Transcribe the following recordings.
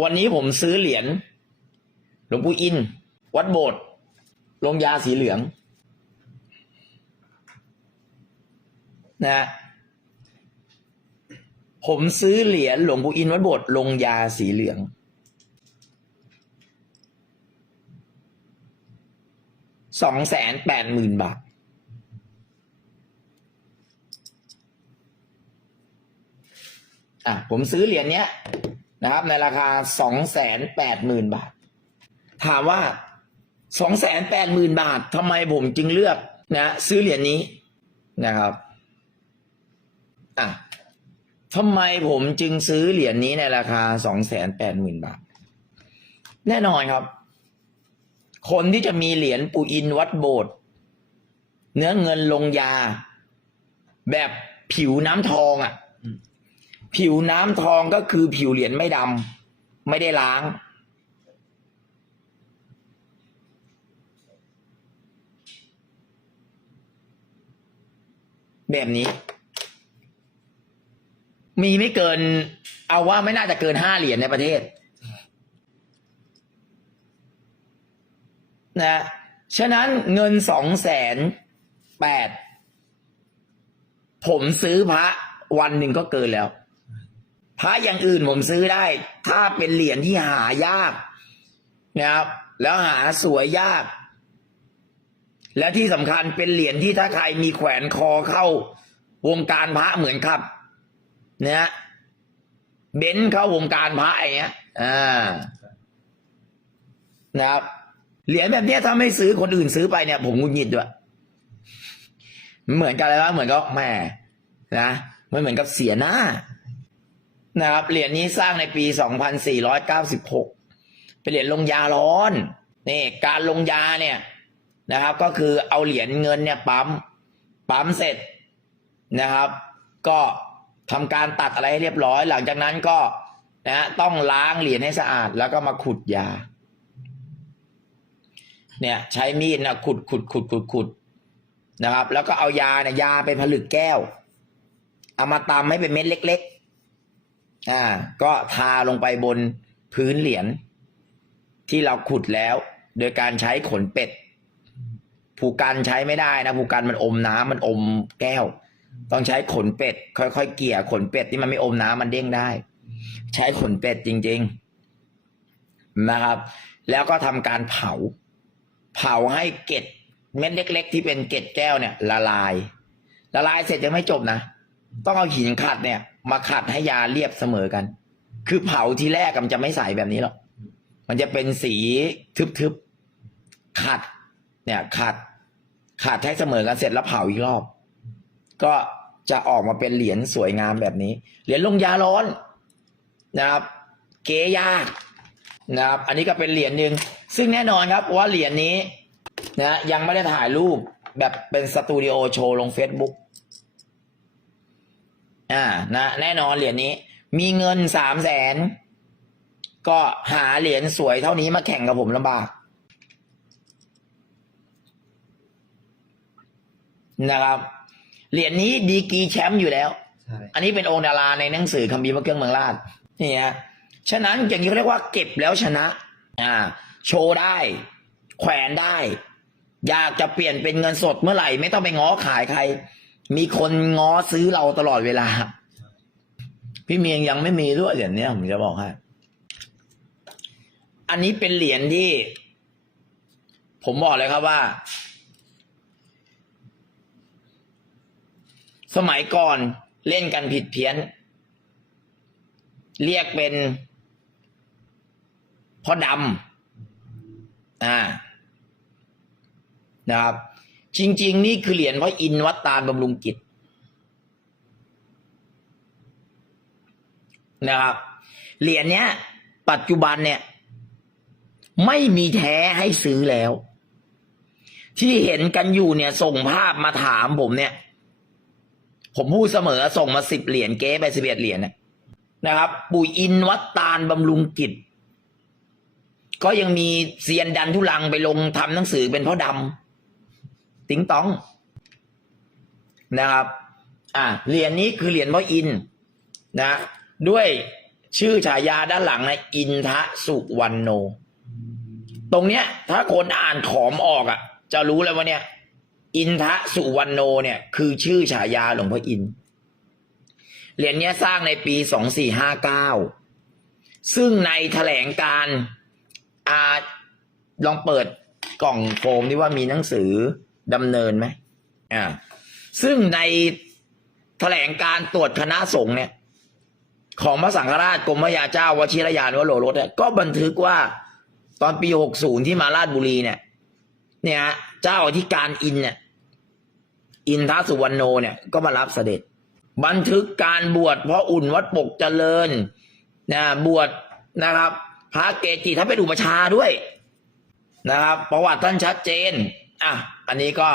วันนี้ผมซื้อเหรียญหลวงปู่อิน วัดโบสถ์ลงยาสีเหลืองนะผมซื้อเหรียญหลวงปู่อินวัดโบสถ์ลงยาสีเหลือง สองแสนแปดหมื่นบาท อะ ผมซื้อเหรียญเนี้ย นะครับ ในราคาสองแสนแปดหมื่นบาท ถามว่าสองแสนแปดหมื่นบาททำไมผมจึงเลือกนะซื้อเหรียญนี้นะครับอะทำไมผมจึงซื้อเหรียญนี้ในราคาสองแสนแปดหมื่นบาท แน่นอนครับ คนที่จะมีเหรียญปู่อินวัดโบสถ์เนื้อเงินลงยา แบบผิวน้ำทองอะ ผิวน้ำทองก็คือผิวเหรียญไม่ดำไม่ได้ล้าง แบบนี้ มีไม่เกิน เอาว่าไม่น่าจะเกินห้าเหรียญในประเทศ นะ ฉะนั้นเงินสองแสนแปดผมซื้อพระวันหนึ่งก็เกินแล้ว พระอย่างอื่นผมซื้อได้ ถ้าเป็นเหรียญที่หายากนะครับ แล้วหาสวยยาก และที่สำคัญเป็นเหรียญที่ถ้าใครมีแขวนคอเข้าวงการพระเหมือนครับนะฮะเบนเข้าวงการพระอย่างเงี้ยอ่านะครับเหรียญแบบเนี้ยถ้าไม่ซื้อคนอื่นซื้อไปเนี่ย ผมงุนงิดด้วยเหมือนกันเลยว่าเหมือนก็แม่นะมันเหมือนกับเสียหน้า นะครับเหรียญนี้สร้างในปี 2496 เป็นเหรียญลงยาร้อนนี่การลงยาเนี่ยนะครับ ก็คือเอาเหรียญเงินเนี่ยปั๊มปั๊มเสร็จนะครับ ก็ทำการตัดอะไรให้เรียบร้อย หลังจากนั้นก็นะต้องล้างเหรียญให้สะอาดแล้วก็มาขุดยา เนี่ยใช้มีดนะขุดขุดขุดขุดขุดนะครับ แล้วก็เอายาเนี่ยยาเป็นผลึกแก้ว เอามาตำให้เป็นเม็ดเล็ก อ่า ก็ทาลงไปบนพื้นเหรียญที่เราขุดแล้ว โดยการใช้ขนเป็ด ผูกกันใช้ไม่ได้นะผูกกันมันอมน้ำมันอมแก้ว ต้องใช้ขนเป็ด ค่อยๆเกี่ยขนเป็ดที่มันไม่อมน้ำมันเด้งได้ ใช้ขนเป็ดจริง ๆนะครับ แล้วก็ทำการเผา เผาให้เกล็ดเม็ดเล็ก ๆ ที่เป็นเกล็ดแก้วเนี่ย ละลาย ละลายเสร็จยังไม่จบนะต้องเอาหินขัดเนี่ย มาขัดให้ยาเรียบเสมอกัน คือเผาทีแรกมันจะไม่ใสแบบนี้หรอก มันจะเป็นสีทึบๆ ขัด เนี่ย ขัด ขัดให้เสมอกันเสร็จแล้วเผาอีกรอบ ก็จะออกมาเป็นเหรียญสวยงามแบบนี้ เหรียญลงยาร้อนนะครับ เกยากนะครับ อันนี้ก็เป็นเหรียญหนึ่ง ซึ่งแน่นอนครับว่าเหรียญนี้นะยังไม่ได้ถ่ายรูปแบบเป็นสตูดิโอโชว์ลง Facebook อ่านะแน่นอนเหรียญนี้ มีเงินสามแสนก็หาเหรียญสวยเท่านี้มาแข่งกับผมลำบากนะครับเหรียญนี้ดีกรีแชมป์อยู่แล้วใช่อันนี้เป็นองค์ดาราในหนังสือคำบีพระเครื่องเมืองราชนี่ฮะฉะนั้นอย่างนี้เขาเรียกว่าเก็บแล้วชนะ อ่า โชว์ได้ แขวนได้ อยากจะเปลี่ยนเป็นเงินสดเมื่อไหร่ ไม่ต้องไปง้อขายใคร มีคนง้อซื้อเราตลอดเวลา พี่เมียงยังไม่มีด้วยเหรียญเนี้ยผมจะบอกให้อันนี้เป็นเหรียญที่ ผมบอกเลยครับว่า สมัยก่อนเล่นกันผิดเพี้ยน เรียกเป็นพ่อดำอ่านะครับ จริง ๆ นี่คือเหรียญพระอินทร์วัดตาลบำรุงกิจนะครับเหรียญเนี้ย ปัจจุบันเนี่ย ไม่มีแท้ให้ซื้อแล้ว ที่เห็นกันอยู่เนี่ย ส่งภาพมาถามผมเนี่ย ผมพูดเสมอส่งมาสิบเหรียญเก๊ไปสิบเอ็ดเหรียญนะนะครับ ปู่อินวัดตาลบำรุงกิจ ก็ยังมีเซียนดันทุลังไปลงทำหนังสือเป็นพ่อดำ ติ๋งตองนะครับ อ่าเหรียญนี้คือเหรียญพ่ออินนะ ด้วยชื่อฉายาด้านหลังนะอินทะสุวรรณโน ตรงเนี้ย ถ้าคนอ่านขอมออกอะ จะรู้เลยว่าเนี่ย อินทะสุวรรณโนเนี่ย คือชื่อฉายาหลวงพ่ออิน เหรียญเนี้ยสร้างในปีสองสี่ห้าเก้าซึ่งในแถลงการอาลองเปิดกล่องโฟมที่ว่ามีหนังสือ ดำเนินไหมอ่าซึ่งในแถลงการตรวจคณะสงฆ์เนี่ย ของพระสังฆราชกรมพระยาเจ้าวชิรยานวโรรสเนี่ยก็บันทึกว่าตอนปีหกศูนย์ที่มาราชบุรีเนี่ย เนี่ยฮะเจ้าอธิการอินเนี่ย อินทสุวรรณโนเนี่ยก็มารับเสด็จ บันทึกการบวชเพราะอุ่นวัดปกเจริญนะบวชนะครับ พระเกจิท่านเป็นอุปชฌาย์ด้วยนะครับ ประวัติท่านชัดเจน อะอันนี้ก็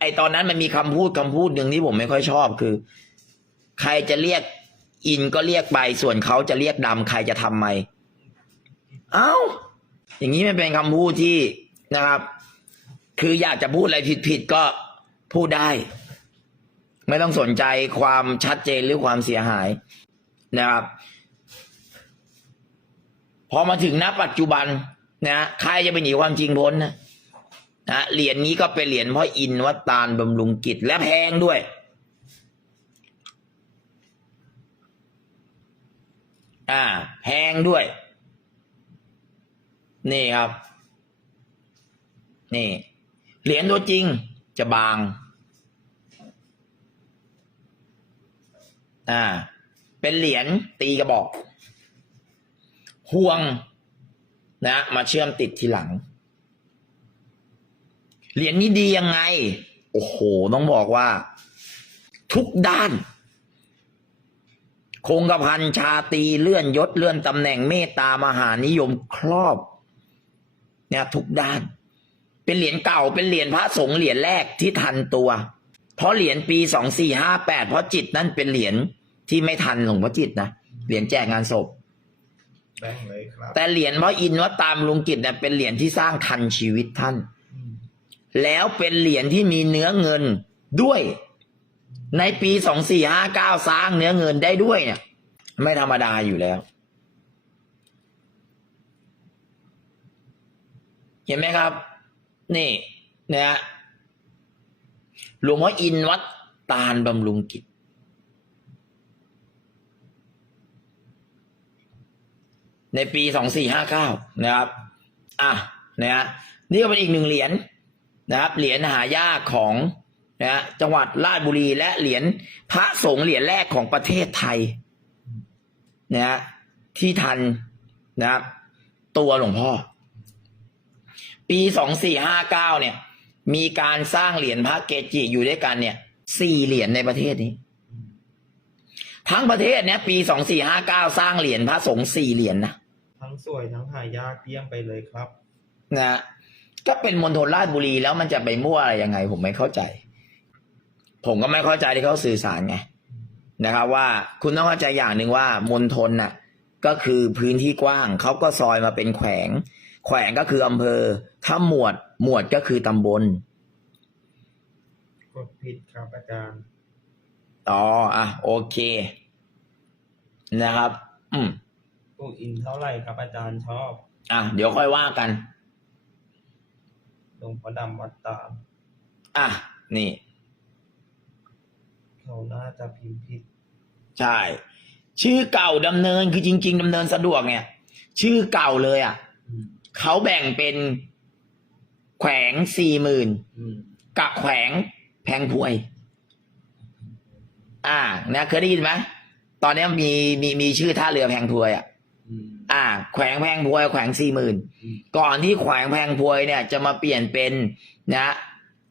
ไอตอนนั้นมันมีคำพูดคำพูดหนึ่งที่ผมไม่ค่อยชอบคือ ใครจะเรียกอินก็เรียกไป ส่วนเขาจะเรียกดำใครจะทำไมเอ้า อย่างนี้มันเป็นคำพูดที่นะครับ คืออยากจะพูดอะไรผิดๆก็พูดได้ ไม่ต้องสนใจความชัดเจนหรือความเสียหายนะครับ พอมาถึงณปัจจุบันนะใครจะไปหนีความจริงพ้นนะ นะเหรียญนี้ก็เป็นเหรียญพ่ออินวัดตาลบำรุงกิจและแพงด้วย อ่า แพงด้วย นี่ครับ นี่ เหรียญตัวจริงจะบาง อ่า เป็นเหรียญตีกระบอก ห่วง นะ มาเชื่อมติดทีหลัง เหรียญนี้ดียังไง โอ้โห ต้องบอกว่า ทุกด้าน คงกระพันชาตรีเลื่อนยศเลื่อนตำแหน่งเมตตามหานิยมครอบ เนี่ยทุกด้าน เป็นเหรียญเก่าเป็นเหรียญพระสงฆ์เหรียญแรกที่ทันตัว เพราะเหรียญปีสองสี่ห้าแปดเพราะจิตนั่นเป็นเหรียญที่ไม่ทันหลวงพ่อจิตนะเหรียญแจกงานศพแบ่งเลยครับแต่เหรียญพระอินทร์วัดตามลุงกิจเนี่ยเป็นเหรียญที่สร้างทันชีวิตท่านอืม แล้วเป็นเหรียญที่มีเนื้อเงินด้วย ในปีสองสี่ห้าเก้าสร้างเนื้อเงินได้ด้วยเนี่ย ไม่ธรรมดาอยู่แล้ว เห็นไหมครับ นี่นะฮะหลวงพ่ออินวัดตาลบำรุงกิจ ในปีสองสี่ห้าเก้านะครับ อะนะฮะนี่ก็เป็นอีกหนึ่งเหรียญ นะครับเหรียญหายากของนะฮะจังหวัดราชบุรีและเหรียญพระสงฆ์เหรียญแรกของประเทศไทยนะฮะที่ทันนะครับ ตัวหลวงพ่อ ปีสองสี่ห้าเก้าเนี่ย มีการสร้างเหรียญพระเกจิอยู่ด้วยกันเนี่ยสี่เหรียญในประเทศนี้ ทั้งประเทศเนี่ย ปีสองสี่ห้าเก้าสร้างเหรียญพระสงฆ์สี่เหรียญนะทั้งสวยทั้งหายากเยี่ยมไปเลยครับ นะฮะ ก็เป็นมณฑลราชบุรีแล้วมันจะไปมั่วอะไรยังไง ผมไม่เข้าใจ ผมก็ไม่เข้าใจที่เขาสื่อสารไงนะครับ ว่าคุณต้องเข้าใจอย่างหนึ่งว่ามณฑลน่ะ ก็คือพื้นที่กว้างเขาก็ซอยมาเป็นแขวง แขวงก็คืออำเภอ ถ้าหมวดหมวดก็คือตำบลกดผิดครับอาจารย์อ๋ออะโอเค นะครับ อืมปู่อินเท่าไหร่ครับอาจารย์ชอบ อะเดี๋ยวค่อยว่ากันห ลวงพ่อดำวัดตามอะ นี่ เขาน่าจะพิมพ์ผิด ใช่ ชื่อเก่าดำเนินคือจริง ๆดำเนินสะดวกเนี่ย ชื่อเก่าเลยอะอืมเขาแบ่งเป็น แขวงสี่หมื่นอืมกับแขวงแพงพวย อ่านะเคยได้ยินไหมตอนนี้มีมีมีชื่อท่าเรือแพงพวยอะ อืม อ่า แขวงแพงพวยแขวงสี่หมื่นอืมก่อนที่แขวงแพงพวยเนี่ย จะมาเปลี่ยนเป็นนะ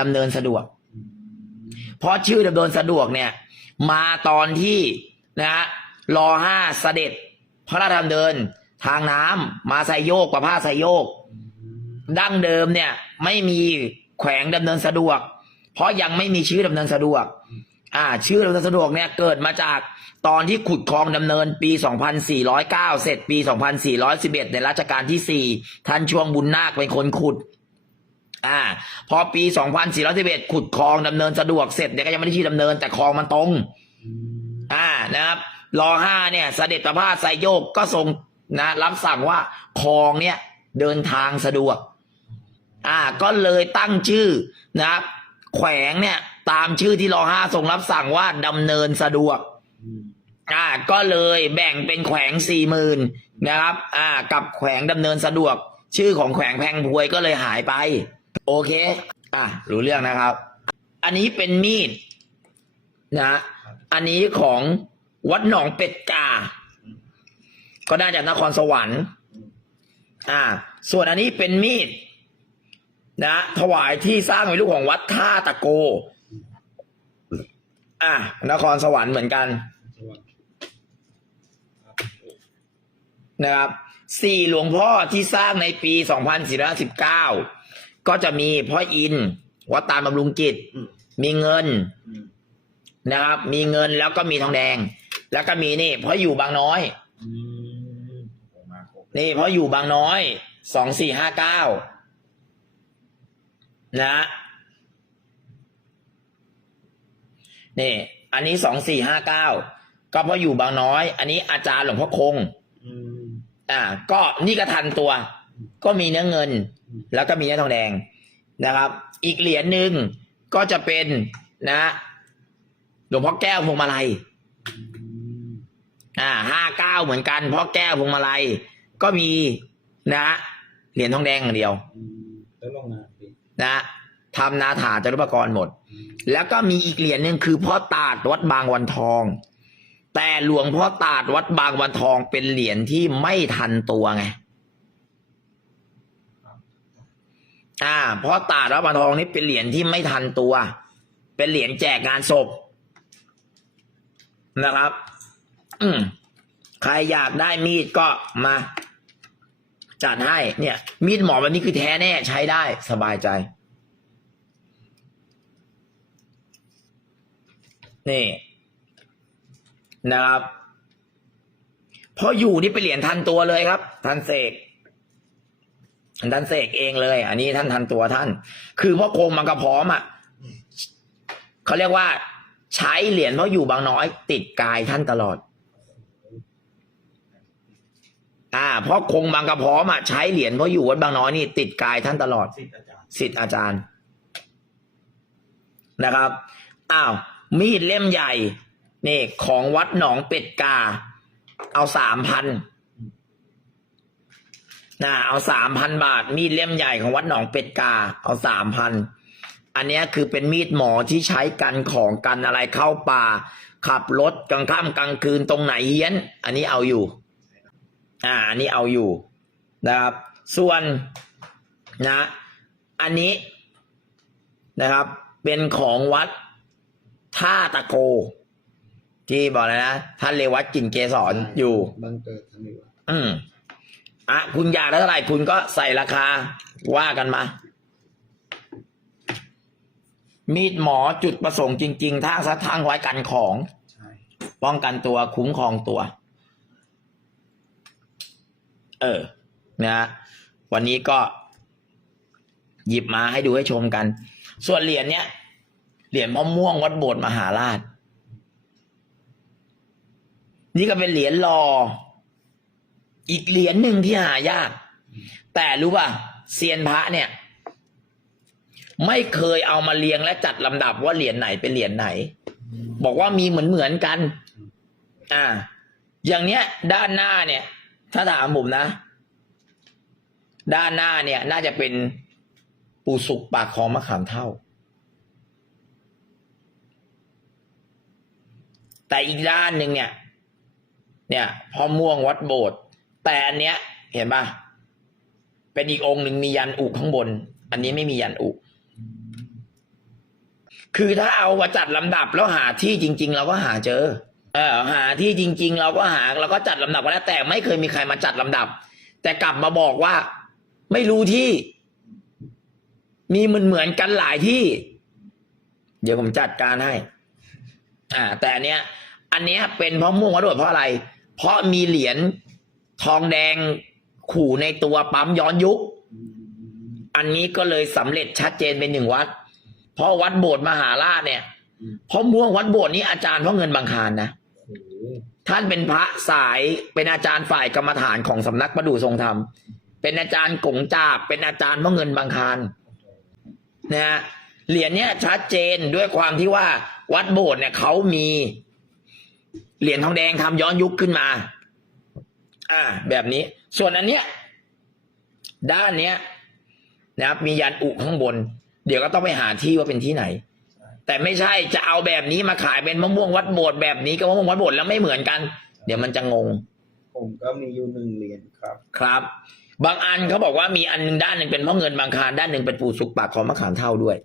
ดำเนินสะดวกอืมเพราะชื่อดำเนินสะดวกเนี่ย มาตอนที่นะรอห้าเสด็จ พระราชดำเนินทางน้ำมาไซโยกประพาสไซโยกอืมดั้งเดิมเนี่ย ไม่มีแขวงดำเนินสะดวก เพราะยังไม่มีชื่อดำเนินสะดวก อ่า ชื่อเนินสะดวกเนี่ยเกิดมาจากตอนที่ขุดคลองดำเนินปี 2409 เสร็จปี 2411 ในรัชกาลที่ 4 ท่านช่วงบุญนาคเป็นคนขุด อ่า พอปี 2411 ขุดคลองดำเนินสะดวกเสร็จเนี่ยก็ยังไม่ได้ชื่อดำเนินแต่คลองมันตรง อ่านะครับรอห้าเนี่ยเสด็จประพาสไซโยกก็ทรงนะรับสั่งว่าคลองเนี่ยเดินทางสะดวก อ่า ก็เลยตั้งชื่อนะแขวงเนี่ย ตามชื่อที่รอห้าทรงรับสั่งว่าดำเนินสะดวกอืมอ่า ก็เลยแบ่งเป็นแขวงสี่หมื่นนะครับ อ่า กับแขวงดำเนินสะดวก ชื่อของแขวงแพงพวยก็เลยหายไป โอเค อะ รู้เรื่องนะครับ อันนี้เป็นมีดนะ อันนี้ของวัดหนองเป็ดกา ก็น่าจะนครสวรรค์ อ่า ส่วนอันนี้เป็นมีดนะถวายที่สร้างเป็นลูกของวัดท่าตะโก อ่านครสวรรค์เหมือนกันสวัสดีครับนะครับสี่หลวงพ่อที่สร้างในปี2419ก็จะมีพ่ออินทร์วัดตาลบำรุงกิจอืมมีเงินอืมนะครับ มีเงินแล้วก็มีทองแดง แล้วก็มีนี่พ่ออยู่บางน้อยอืมโอ้มาครบนี่พ่ออยู่บางน้อยสองสี่ห้าเก้านะ นี่ อันนี้สองสี่ห้าเก้าก็พ่ออยู่บางน้อย อันนี้อาจารย์หลวงพ่อคงอืมอ่า ก็นี่ก็ทันตัว ก็มีเนื้อเงิน แล้วก็มีเนื้อทองแดงนะครับ อีกเหรียญหนึ่งก็จะเป็นนะหลวงพ่อแก้วพวงมาลัยอืมอ่าห้าเก้าเหมือนกันพ่อแก้วพวงมาลัย ก็มีนะเหรียญทองแดงอย่างเดียวอืมแล้วลงนาดินะ ทำนาถาจารุปกรณ์หมด แล้วก็มีอีกเหรียญหนึ่งคือพ่อตาดวัดบางวันทอง แต่หลวงพ่อตาดวัดบางวันทองเป็นเหรียญที่ไม่ทันตัวไงอ่าพราะตาดวัดบางทองนี่เป็นเหรียญที่ไม่ทันตัว เป็นเหรียญแจกงานศพนะครับ อืมใครอยากได้มีดก็มาจัดให้เนี่ย มีดหมอแบบนี้คือแท้แน่ใช้ได้สบายใจ นี่นะครับพออยู่นี่เป็นเหรียญทันตัวเลยครับท่านเสกท่านเสกเองเลย อันนี้ท่านทันตัวท่าน คือพ่อคงมันก็พร้อมอะเขาเรียกว่า ใช้เหรียญเพราะอยู่บางน้อย ติดกายท่านตลอด อ่าเพราะคงบางกระพร้อมอะใช้เหรียญเพราะอยู่วัดบางน้อยนี่ติดกายท่านตลอดสิทธิ์อาจารย์สิทธิ์อาจารย์นะครับอ้าว มีดเล่มใหญ่ นี่ของวัดหนองเป็ดกา เอาสามพันนะเอาสามพันบาท มีดเล่มใหญ่ของวัดหนองเป็ดกา เอาสามพันอันเนี้ยคือเป็นมีดหมอที่ใช้กันของกันอะไรเข้าป่า ขับรถกลางค่ำกลางคืนตรงไหนเฮี้ยน อันนี้เอาอยู่ อ่า อันนี้เอาอยู่นะครับ ส่วนนะ อันนี้นะครับ เป็นของวัด ท่าตะโก ที่บอกเลยนะท่านเลวัดกลิ่นเกสรอยู่บังเกิดทันทีวะอืมอะคุณอยากได้เท่าไหร่คุณก็ใส่ราคาว่ากันมา มีดหมอจุดประสงค์จริง ๆทางสะทางไว้กันของใช่ป้องกันตัวคุ้มครองตัว เออ นะวันนี้ก็หยิบมาให้ดูให้ชมกัน ส่วนเหรียญเนี้ย เหรียญพ่อม่วงวัดโบสถ์มหาราช นี่ก็เป็นเหรียญรอ อีกเหรียญหนึ่งที่หายาก แต่รู้ป่ะเซียนพระเนี่ย ไม่เคยเอามาเรียงและจัดลำดับว่าเหรียญไหนเป็นเหรียญไหน บอกว่ามีเหมือนเหมือนกัน อ่า อย่างเนี้ย ด้านหน้าเนี่ย ถ้าถามผมนะ ด้านหน้าเนี่ย น่าจะเป็นปูสุกปากคองมะขามเท่า แต่อีกด้านหนึ่งเนี่ย เนี่ยพ่อม่วงวัดโบสถ์แต่อันเนี้ย เห็นปะเป็นอีกองค์หนึ่งมียันอุข้างบน อันนี้ไม่มียันอุคือถ้าเอามาจัดลำดับแล้วหาที่จริง ๆ เราก็หาเจอ เออหาที่จริง ๆ เราก็หาเราก็จัดลำดับแล้วแต่ไม่เคยมีใครมาจัดลำดับ แต่กลับมาบอกว่า ไม่รู้ที่ มีเหมือนเหมือนกันหลายที่ เดี๋ยวผมจัดการให้ อ่า แต่อันเนี้ย อันเนี้ยเป็นเพราะม่วงวัดโดดเพราะอะไร เพราะมีเหรียญทองแดงขู่ในตัวปั๊มย้อนยุค อันนี้ก็เลยสำเร็จชัดเจนเป็นหนึ่งวัด เพราะวัดโบสถ์มหาราชเนี่ยเพราะม่วงวัดโบสถ์นี้อาจารย์เพราะเงินบางคารนะท่านเป็นพระสายเป็นอาจารย์ฝ่ายกรรมฐานของสำนักประดู่ทรงธรรม เป็นอาจารย์กงจาบเป็นอาจารย์พ่อเงินบางคารนะฮะเหรียญเนี้ยชัดเจนด้วยความที่ว่าวัดโบสถ์เนี่ยเขามี เหรียญทองแดงทำย้อนยุคขึ้นมา อ่า แบบนี้ ส่วนอันเนี้ย ด้านเนี้ย นะครับ มียันอุข้างบน เดี๋ยวก็ต้องไปหาที่ว่าเป็นที่ไหนใช่แต่ไม่ใช่จะเอาแบบนี้มาขายเป็นมะม่วงวัดโบสถ์แบบนี้กับมะม่วงวัดโบสถ์แล้วไม่เหมือนกัน เดี๋ยวมันจะงง ผมก็มีอยู่หนึ่งเหรียญครับ ครับ บางอันเขาบอกว่ามีอันหนึงด้านหนึ่งเป็นพ่อเงินบางคารด้านหนึ่งเป็นปูสุกปากของมะขามเท่าด้วย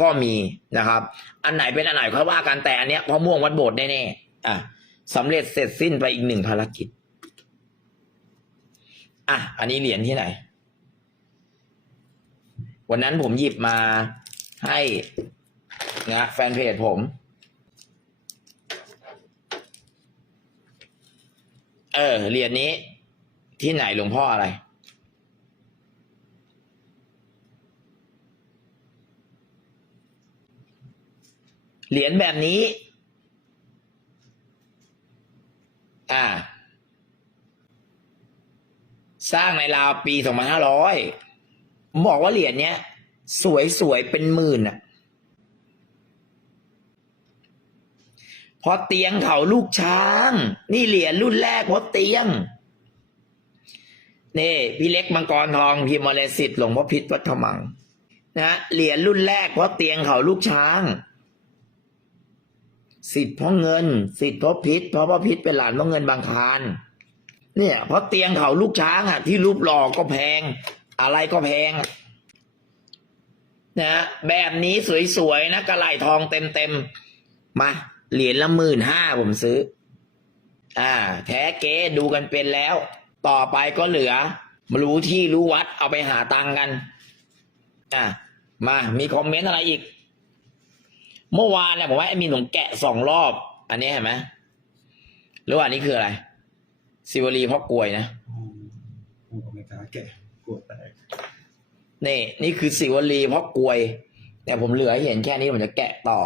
ก็มีนะครับ อันไหนเป็นอันไหนค่อยว่ากันแต่อันเนี้ยพ่อม่วงวัดโบสถ์แน่ๆอะสำเร็จเสร็จสิ้นไปอีกหนึ่งภารกิจ อะ อันนี้เหรียญที่ไหน วันนั้นผมหยิบมาให้นะแฟนเพจผม เออเหรียญนี้ที่ไหนหลวงพ่ออะไร เหรียญแบบนี้ อ่า สร้างในราวปีสองพันห้าร้อยบอกว่าเหรียญเนี้ย สวยสวยๆเป็นหมื่นอะ พอเตียงเขาลูกช้าง นี่เหรียญรุ่นแรกเพราะเตียงนี่พี่เล็กมังกรทองพิมพ์มาเลสิทธิ์หลวงพ่อพิษวัฒมัง นะเหรียญรุ่นแรกเพราะเตียงเขาลูกช้าง สิทธิ์พ่อเงิน สิทธิ์พ่อพิษเพราะพ่อพิษเป็นหลานเพ่อเงินบางคารเนี่ยเพราะเตียงเขาลูกช้างอะ ที่รูปหล่อก็แพง อะไรก็แพงนะแบบนี้สวยๆนะกระไหลทองเต็มๆมาเหรียญละหมื่นห้าผมซื้อ อ่า แท้เก๊ดูกันเป็นแล้ว ต่อไปก็เหลือมารู้ที่รู้วัดเอาไปหาตังกัน อะมามีคอมเมนต์อะไรอีก เมื่อวานเนี่ยผมว่าไอ้มีหนงแกะสองรอบ อันนี้เห็นไหมหรือว่าอันนี้คืออะไรซิวลีพ่อกลวยนะอืมผมก็ไม่กล้าแกะกลัวแตกนี่ นี่คือสิวลีพ่อกลวย แต่ผมเหลือให้เห็นแค่นี้ผมจะแกะต่อ